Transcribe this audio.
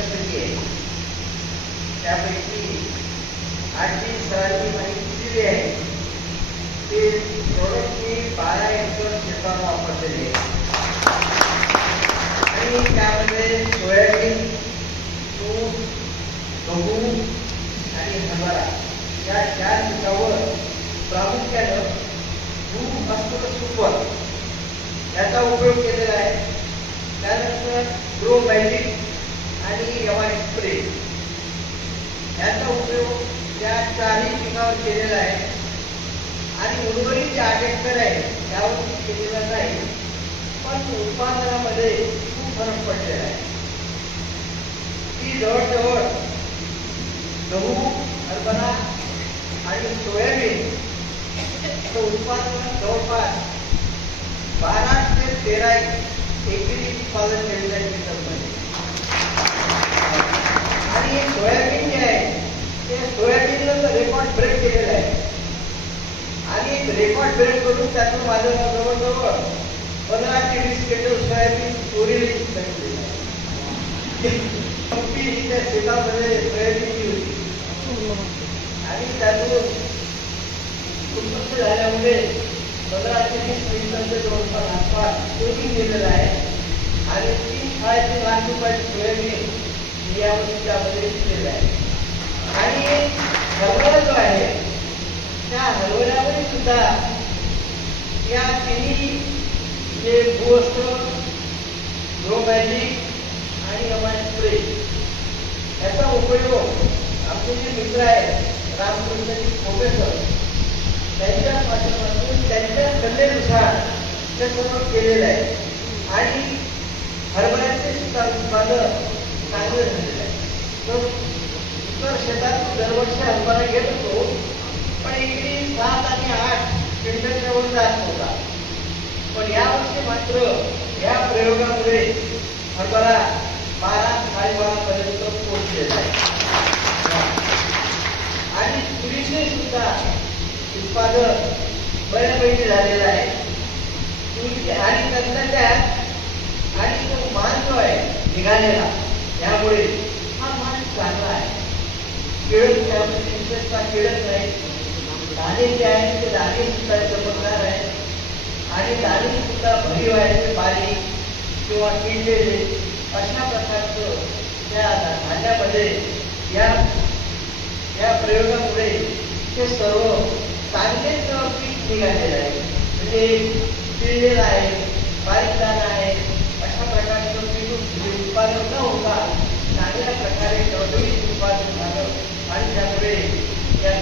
परिस्थिती आहे. त्यापैकी 8वी 6वी माहिती दिली आहे ते प्रोडक्ट मी 12 एकर शेतात वापरलेले आहे. आणि त्यामध्ये सोयाबीन, तूर, गहू आणि हरभरा या 4 पिकावर प्रामुख्यानं भूमस्तक सुपर याचा उपयोग केलेला आहे. त्यानंतर ग्रो मॅजिक आणि एमआय स्प्रे याचा उपयोग या 4ही पिकावर केलेला आहे. आणि उर्वरित जे 8 एकर आहे त्यावरती केलेला नाही, पण उत्पादनामध्ये खूप फरक पडलेला आहे. की जवळजवळ गहू, हरभरा आणि सोयाबीन उत्पादन जवळपास 12 ते 13 एकरी उत्पादन केलेलं आहे शेतामध्ये. आणि हे सोयाबीन जे आहे ते सोयाबीननं रेकॉर्ड ब्रेक केलेलं आहे. आणि रेकॉर्ड ब्रेक करून त्यातून माझं जवळजवळ 15 ते 20 क्विंटल सोयाबीन चोरीला भेटलेलं आहे. त्या शेतामध्ये सोयाबीनची होती आणि त्यातून उत्पन्न झाल्यामुळे 15 ते 20 क्विंटलचे जवळपास आसपास चोरी गेलेला आहे. आणि 3 लाख रुपयाची सोयाबीन यावर्षी त्यामध्ये दिलेलं आहे. आणि हरभरा जो आहे त्या हरभऱ्यामध्ये सुद्धा या तिन्ही जे भूवस्त्र, ग्रो मॅजिक आणि एमआय स्प्रे याचा उपयोग आमचे जे मित्र आहेत रामकृष्णजी प्रोफेसर त्यांच्या माध्यमातून त्यांच्या सल्लेनुसार ते सर्व केलेलं आहे. आणि हरभऱ्याचे सुद्धा उत्पादन चांगलं झालेलं आहे. तर इतर शेतात दरवर्षी हरभरा घेत होतो, पण एकरी 7 आणि 8 क्विंटलच्या वर जात होता. पण यावर्षी मात्र या प्रयोगामुळे हरभरा 12-12.5 पर्यंत पोहोचलेला आहे. आणि तुरीचे सुद्धा उत्पादन बऱ्यापैकी झालेलं आहे. आणि नंतर त्यात आणि तो मान जो आहे निघालेला यामुळे हा मान चांगला आहे. किळत त्यामध्ये विशेषतः किळत नाही. दाणे जे आहेत ते दाणे सुद्धा चमकदार आहेत. आणि दाणे सुद्धा भरीव आहेत, बारीक किंवा किडलेले अशा प्रकारचं त्या धान्यामध्ये या प्रयोगामुळे ते सर्व चांगलेच पीक निघालेलं आहे. म्हणजे किडलेलं आहे, बारीक दाणा आहे, अशा प्रकारचं पीक उत्पादन न होता चांगल्या प्रकारे टवटवीत उत्पादन झालं. आणि त्यामुळे या